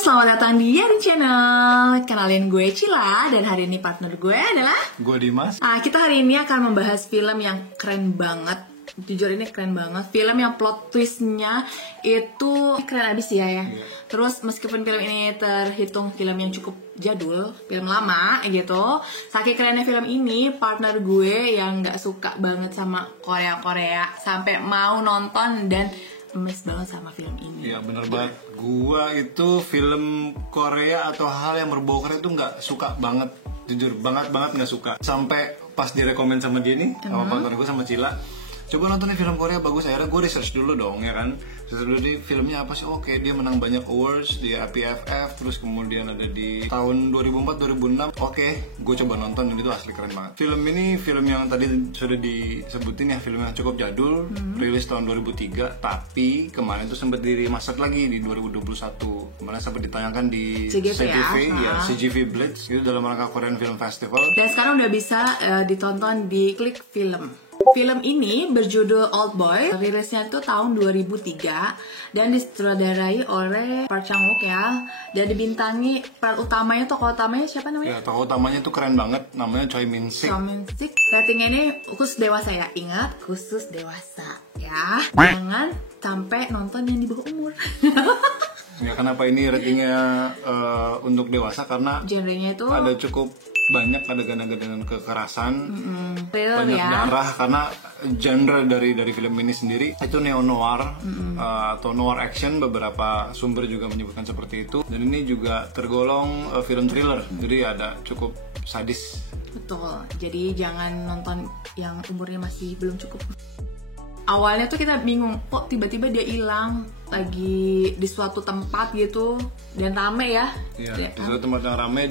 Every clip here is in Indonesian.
selamat datang di Yarin Channel. Kenalin gue Cila dan hari ini partner gue adalah gue Dimas. Kita hari ini akan membahas film yang keren banget. Jujur ini keren banget. Film yang plot twistnya itu keren abis ya. Terus meskipun film ini terhitung film yang cukup jadul, film lama gitu, saking kerennya film ini, partner gue yang gak suka banget sama Korea sampai mau nonton dan emes banget sama film ini. Iya bener banget. Gua itu film Korea atau hal yang berbau Korea itu nggak suka banget, jujur banget nggak suka. Sampai pas direkomend sama dia nih, sama partner gue sama Cila, coba nonton nih film Korea bagus. Akhirnya gue research dulu dong ya kan. Research dulu nih filmnya apa sih? Oke, dia menang banyak awards di APFF, terus kemudian ada di tahun 2004-2006. Oke, gue coba nonton dan itu asli keren banget. Film ini film yang tadi sudah disebutin ya, film yang cukup jadul, rilis tahun 2003, tapi kemarin tuh sempat di-remastered lagi di 2021. Kemarin sempat ditayangkan di CGV Blitz itu dalam rangka Korean Film Festival. Dan sekarang udah bisa ditonton di Klik Film. Film ini berjudul Old Boy, rilisnya itu tahun 2003 dan disutradarai oleh Park Chan-wook ya. Dan dibintangi peran utamanya, tokoh utamanya siapa namanya? Ya, tokoh utamanya tuh keren banget, namanya Choi Min-sik. Ratingnya ini khusus dewasa ya, ingat khusus dewasa ya. Jangan sampai nonton yang di bawah umur. Ya kenapa ini ratingnya untuk dewasa? Karena genrenya itu ada cukup banyak adegan-adegan kekerasan, banyak ya. darah, karena genre dari film ini sendiri itu neo noir atau noir action. Beberapa sumber juga menyebutkan seperti itu. Dan ini juga tergolong film thriller, jadi ada cukup sadis. Betul. Jadi jangan nonton yang umurnya masih belum cukup. Awalnya tuh kita bingung, kok tiba-tiba dia hilang lagi di suatu tempat gitu dan rame ya. Iya, di suatu tempat yang rame,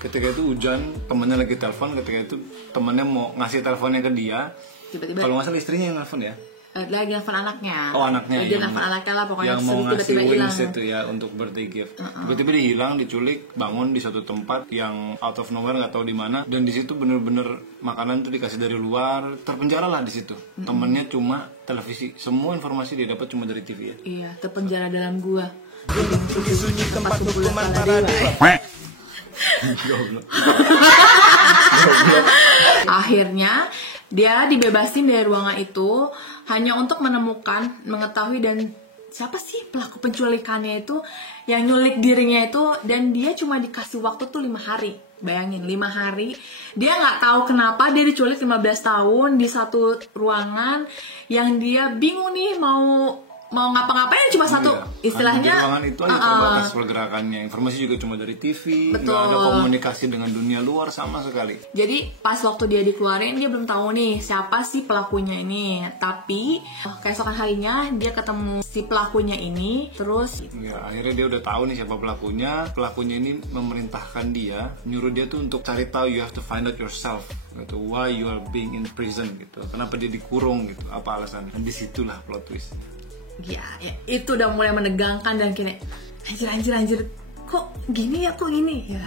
ketika itu hujan, temennya lagi telepon, ketika itu temennya mau ngasih teleponnya ke dia. Tiba-tiba kalau nggak salah istrinya yang telepon ya. Lagi nelfon anaknya. Oh, anaknya. Dia nelfon anaknya lah pokoknya. Yang mau ngasih wings hilang. itu ya untuk birthday gift. Tiba-tiba dia hilang, diculik, bangun di satu tempat yang out of nowhere, nggak tahu di mana. Dan di situ bener-bener makanan tuh dikasih dari luar, terpenjara lah di situ. Temennya cuma televisi, semua informasi dia dapat cuma dari TV ya. Iya, terpenjara dalam gua. Sunyi tempat hukuman para dewa. Akhirnya dia dibebasin dari ruangan itu hanya untuk mengetahui dan siapa sih pelaku penculikannya itu yang nyulik dirinya itu, dan dia cuma dikasih waktu tuh 5 hari. Bayangin 5 hari dia nggak tahu kenapa dia diculik 15 tahun di satu ruangan yang dia bingung nih mau ngapa-ngapain, cuma satu istilahnya ruangan itu aja terbatas pergerakannya, informasi juga cuma dari TV, nggak ada komunikasi dengan dunia luar sama sekali. Jadi pas waktu dia dikeluarin dia belum tahu nih siapa sih pelakunya ini, tapi keesokan harinya dia ketemu si pelakunya ini, terus ya akhirnya dia udah tahu nih siapa pelakunya ini memerintahkan dia, nyuruh dia tuh untuk cari tahu, you have to find out yourself gitu, why you are being in prison gitu, kenapa dia dikurung gitu, apa alasannya. Dan disitulah plot twist. Ya, itu udah mulai menegangkan dan kayak anjir kok gini ya.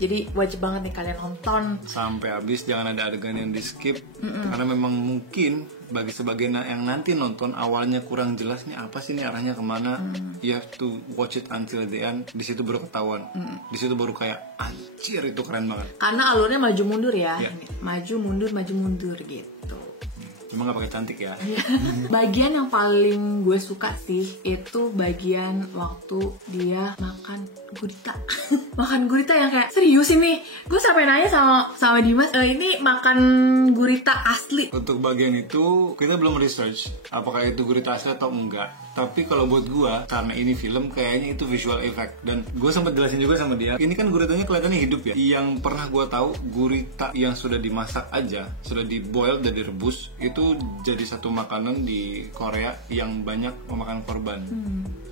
Jadi wajib banget nih kalian nonton sampai habis, jangan ada adegan yang di skip. Karena memang mungkin bagi sebagian yang nanti nonton awalnya kurang jelas nih apa sih nih arahnya kemana. You have to watch it until the end. Di situ baru ketahuan. Di situ baru kayak anjir itu keren banget. Karena alurnya maju mundur ya. Maju mundur gitu. Cuma gak pakai cantik ya. Bagian yang paling gue suka sih itu bagian waktu dia makan gurita. Makan gurita yang kayak serius ini. Gue sampai nanya sama Dimas, ini makan gurita asli. Untuk bagian itu kita belum research apakah itu gurita asli atau enggak. Tapi kalau buat gue, karena ini film, kayaknya itu visual effect. Dan gue sempat jelasin juga sama dia, ini kan guritanya kelihatannya hidup ya. Yang pernah gue tahu, gurita yang sudah dimasak aja, sudah diboil dan direbus, itu jadi satu makanan di Korea yang banyak memakan korban.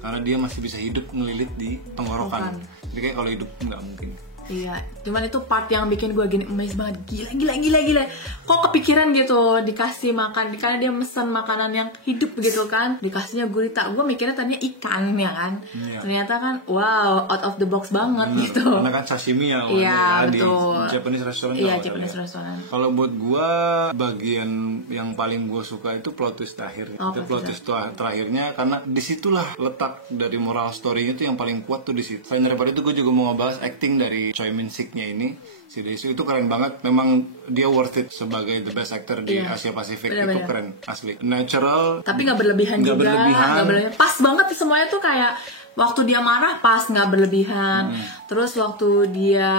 Karena dia masih bisa hidup ngelilit di tenggorokan. Jadi kayak kalau hidup nggak mungkin. Iya, cuman itu part yang bikin gue gini amazed banget. Gila. Kok kepikiran gitu dikasih makan, karena dia mesen makanan yang hidup gitu kan. Dikasihnya gurita. Gue mikirnya tadinya ikan ya kan. Iya. Ternyata kan wow, out of the box banget gitu. Karena kan sashimi ya, Iya, di betul. Japanese restaurant. Iya, kalau Japanese ya. restaurant. Kalau buat gue bagian yang paling gue suka itu plot twist terakhir. Oh, Itu plot twist terakhirnya karena disitulah letak dari moral story-nya itu yang paling kuat tuh di situ. Selain daripada itu gue juga mau ngebahas acting dari Choi Min Sik-nya ini. Si Daesung itu keren banget. Memang dia worth it sebagai the best actor di Iya. Asia Pasifik. Bener-bener. Itu keren asli. Natural. Tapi nggak berlebihan Nggak juga. berlebihan. Nggak berlebihan. Pas banget semuanya tuh kayak waktu dia marah pas, nggak berlebihan. Terus waktu dia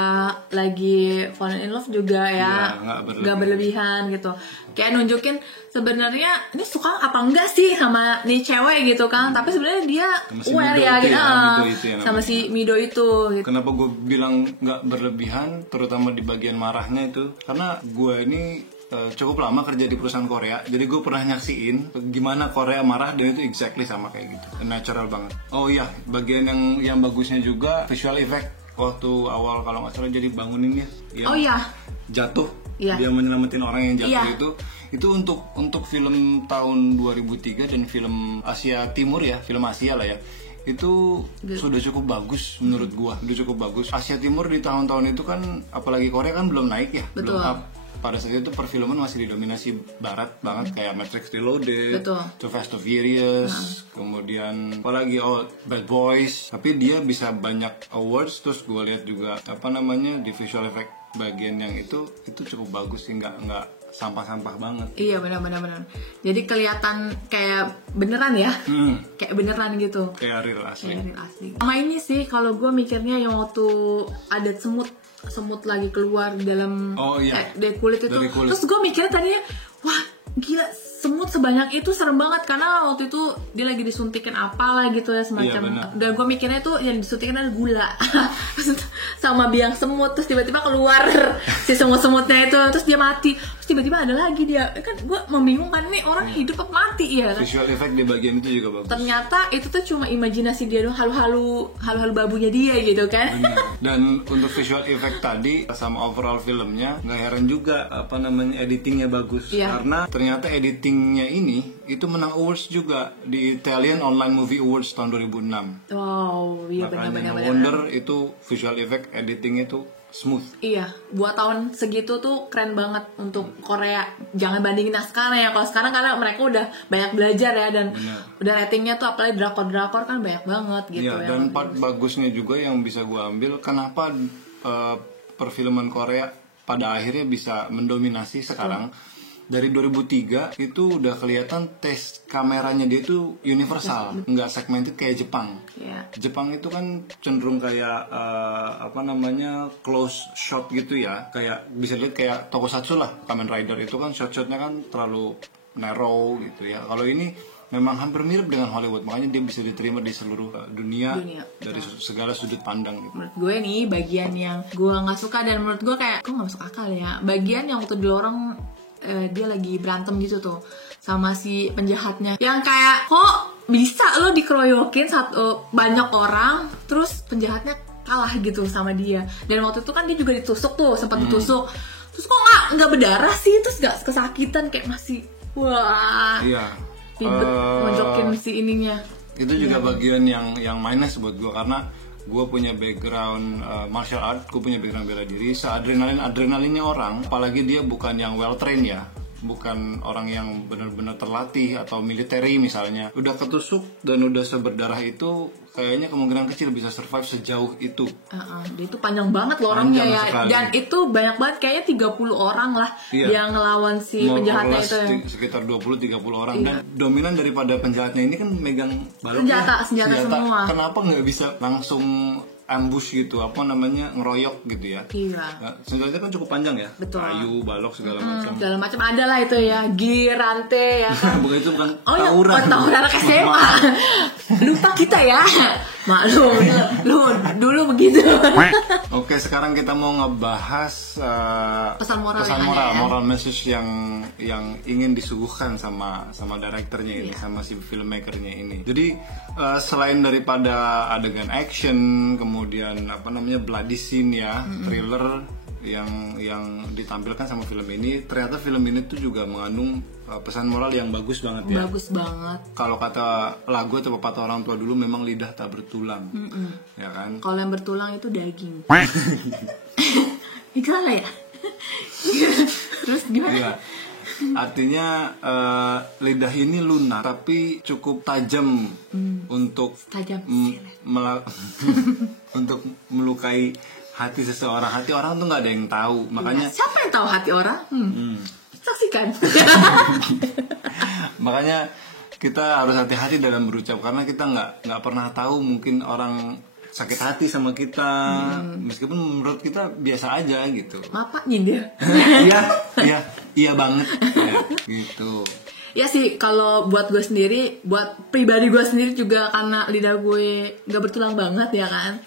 lagi fall in love juga ya, Iya, nggak berlebihan gitu. Kayak nunjukin sebenarnya ini suka apa enggak sih sama nih cewek gitu kan. Tapi sebenarnya dia Sama si aware Mido ya itu gitu. ya, Mido itu ya Sama namanya. si Mido itu gitu. Kenapa gue bilang nggak berlebihan, terutama di bagian marahnya itu? Karena gue ini cukup lama kerja di perusahaan Korea, jadi gue pernah nyaksiin gimana Korea marah dan itu exactly sama kayak gitu, natural banget. Oh iya, bagian yang bagusnya juga visual effect waktu awal kalau nggak salah jadi bangunin ya. Oh iya. Jatuh, Iya. dia menyelamatin orang yang jatuh Iya. itu untuk film tahun 2003 dan film Asia Timur ya, film Asia lah ya. Itu sudah cukup bagus menurut gua, udah cukup bagus. Asia Timur di tahun-tahun itu kan, apalagi Korea kan belum naik ya, Betul. belum up. Pada saat itu perfilman masih didominasi barat banget, kayak Matrix Reloaded, Betul. Too Fast to Furious, kemudian apalagi Bad Boys. Tapi dia bisa banyak awards. Terus gue lihat juga di visual effect bagian yang itu cukup bagus sih, nggak sampah-sampah banget. Iya benar. Jadi kelihatan kayak beneran ya, kayak beneran gitu. Kayak real asli. Kayak real asli. Sama ini sih kalau gue mikirnya yang waktu ada semut lagi keluar di dalam dari kulit itu. Dari kulit. Terus gue mikirnya tadinya, wah gila semut sebanyak itu serem banget, karena waktu itu dia lagi disuntikin apalah gitu ya semacam. Iya, Dan gue mikirnya itu yang disuntikin ada gula sama biang semut, terus tiba-tiba keluar si semut-semutnya itu, terus dia mati, terus tiba-tiba ada lagi dia. Kan gue membingungkan nih orang hidup apa mati ya. Visual effect di bagian itu juga bagus. Ternyata itu tuh cuma imajinasi dia doang, halu-halu babunya dia gitu kan. Benar. Dan untuk visual effect tadi sama overall filmnya nggak heran juga editingnya bagus. Iya. Karena ternyata editingnya ini itu menang awards juga di Italian Online Movie Awards tahun 2006. Wow, iya Makanya benar-benar. no wonder itu visual effect editingnya itu smooth. Iya, buat tahun segitu tuh keren banget untuk Korea. Jangan bandingin sekarang ya. Kalau sekarang karena mereka udah banyak belajar ya, dan udah ratingnya tuh apalagi drakor kan banyak banget gitu Iya, ya. dan part bagusnya juga yang bisa gue ambil, kenapa perfilman Korea pada akhirnya bisa mendominasi sekarang. Dari 2003 itu udah kelihatan tes kameranya dia itu universal, nggak segmented kayak Jepang. Iya. Jepang itu kan cenderung kayak close shot gitu ya, kayak bisa lihat kayak tokusatsu lah, Kamen Rider itu kan shot-shotnya kan terlalu narrow gitu ya. Kalau ini memang hampir mirip dengan Hollywood, makanya dia bisa diterima di seluruh dunia. Dari segala sudut pandang gitu. Menurut gue nih bagian yang gue nggak suka, dan menurut gue kayak kok nggak masuk akal ya, bagian yang waktu didorong dia lagi berantem gitu tuh sama si penjahatnya, yang kayak kok bisa lo dikeroyokin banyak orang terus penjahatnya kalah gitu sama dia. Dan waktu itu kan dia juga ditusuk tuh, sempat ditusuk, terus kok nggak berdarah sih, terus nggak kesakitan, kayak masih wah ribet ngonjokin si ininya. Itu juga bagian yang minus buat gue, karena gue punya background martial art, gue punya background bela diri, adrenalinnya orang, apalagi dia bukan yang well trained ya, bukan orang yang benar-benar terlatih atau military misalnya, udah ketusuk dan udah seberdarah itu, kayaknya kemungkinan kecil bisa survive sejauh itu. Dia itu panjang banget loh orangnya ya, sekali. dan itu banyak banget, kayaknya 30 orang lah yang ngelawan si penjahatnya itu ya. Sekitar 20-30 orang. Dan dominan daripada penjahatnya ini kan megang baloknya, senjata semua. Kenapa nggak bisa langsung ambush gitu, ngeroyok gitu ya. Iya. Nah, senjatanya kan cukup panjang ya. Betul. Kayu, balok segala macam. Segala macam ada lah itu ya, girante ya kan. Bukan itu, bukan tawuran. Tawuran anak SMA. Lupa kita ya. Maklum, lu dulu begitu. Oke, sekarang kita mau ngebahas pesan moral moral message yang ingin disuguhkan sama direkturnya ini, sama si filmmakernya ini. Jadi selain daripada adegan action, kemudian kemudian apa namanya bloody scene ya, thriller yang ditampilkan sama film ini, ternyata film ini tuh juga mengandung pesan moral yang bagus banget ya. Bagus banget. Kalau kata lagu atau pepatah orang tua dulu, memang lidah tak bertulang, ya kan? Kalau yang bertulang itu daging. Ini salah ya? Terus gimana? Iya. Artinya lidah ini lunak tapi cukup tajam untuk Tajam. untuk melukai hati seseorang. Hati orang tuh nggak ada yang tahu, makanya Siapa yang tahu hati orang? Saksikan. makanya kita harus hati-hati dalam berucap, karena kita nggak pernah tahu, mungkin orang sakit hati sama kita, meskipun menurut kita biasa aja gitu. Maaf nyindir. iya banget ya, gitu. Ya sih, kalau buat gue sendiri, buat pribadi gue sendiri juga, karena lidah gue gak bertulang banget ya kan,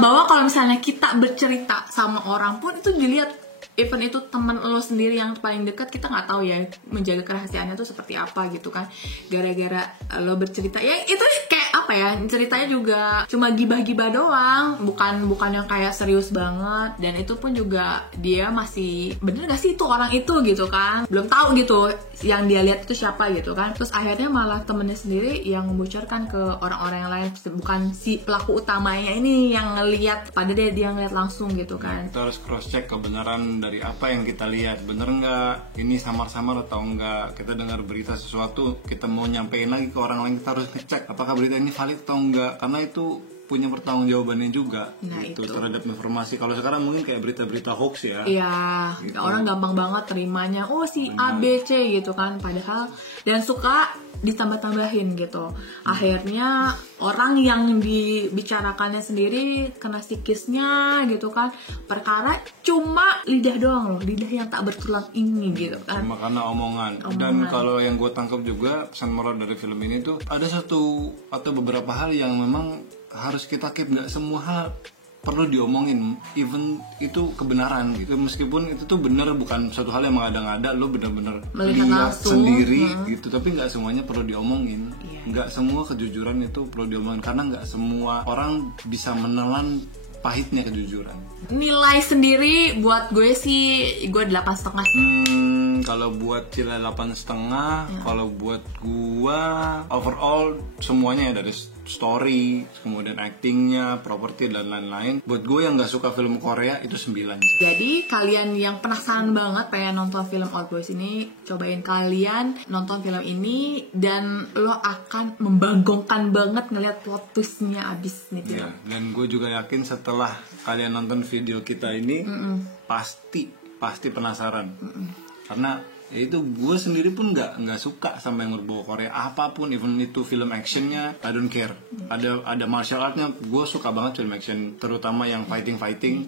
bahwa kalau misalnya kita bercerita sama orang pun itu dilihat, even itu teman lo sendiri yang paling dekat, kita nggak tahu ya menjaga kerahasiaannya tuh seperti apa gitu kan. Gara-gara lo bercerita, ya itu kayak apa ya, ceritanya juga cuma gibah-gibah doang, bukan yang kayak serius banget. Dan itu pun juga dia masih bener gak sih itu orang itu gitu kan, belum tahu gitu yang dia lihat itu siapa gitu kan. Terus akhirnya malah temennya sendiri yang membocorkan ke orang-orang yang lain, bukan si pelaku utamanya ini yang ngelihat, padahal dia ngeliat langsung gitu kan. Kita harus cross check kebenaran dari apa yang kita lihat, bener nggak ini samar-samar atau enggak. Kita dengar berita sesuatu, kita mau nyampein lagi ke orang lain, kita harus ngecek apakah berita ini valid atau enggak, karena itu punya pertanggungjawabannya juga. Nah, gitu, itu terhadap informasi. Kalau sekarang mungkin kayak berita-berita hoax ya. Iya, gitu. Orang gampang banget terimanya, oh si A, B, C gitu kan, padahal dan suka ditambah-tambahin gitu. Akhirnya orang yang dibicarakannya sendiri kena psikisnya gitu kan, perkara cuma lidah doang loh, lidah yang tak bertulang ini gitu kan. Cuma karena omongan. Dan kalau yang gue tangkap juga pesan moral dari film ini tuh, ada satu atau beberapa hal yang memang harus kita keep. Nggak semua hal perlu diomongin, even itu kebenaran gitu. Meskipun itu tuh bener, bukan suatu hal yang mengada-ngada, lo bener-bener Melihat lihat langsung, sendiri gitu. Tapi nggak semuanya perlu diomongin. Iya. Nggak semua kejujuran itu perlu diomongin, karena nggak semua orang bisa menelan pahitnya kejujuran. Nilai sendiri buat gue sih, gue 8,5. Kalau buat Cila 8,5. Kalau buat gua overall semuanya ya, dari story, kemudian actingnya, properti dan lain-lain. Buat gue yang nggak suka film Korea itu 9. Jadi kalian yang penasaran banget pengen nonton film Old Boys ini, cobain kalian nonton film ini dan lo akan membagongkan banget ngeliat plot twistnya abis nih film. Ya, dan gue juga yakin setelah kalian nonton video kita ini pasti penasaran. Karena ya itu, gue sendiri pun nggak suka sama yang berbau Korea apapun, even itu film actionnya I don't care. Ada martial artnya, gue suka banget film action, terutama yang fighting.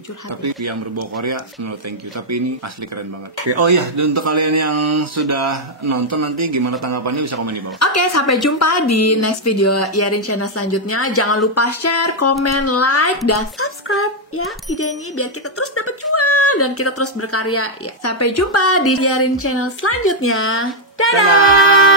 Tapi yang berbau Korea no thank you. Tapi ini asli keren banget. Oke, oh iya, dan untuk kalian yang sudah nonton, nanti gimana tanggapannya bisa komen di bawah. Oke, sampai jumpa di next video Yarin channel selanjutnya. Jangan lupa share, komen, like, dan subscribe ya video ini biar kita terus dapat cuan dan kita terus berkarya ya. Sampai jumpa di Yarin channel selanjutnya. Dadah!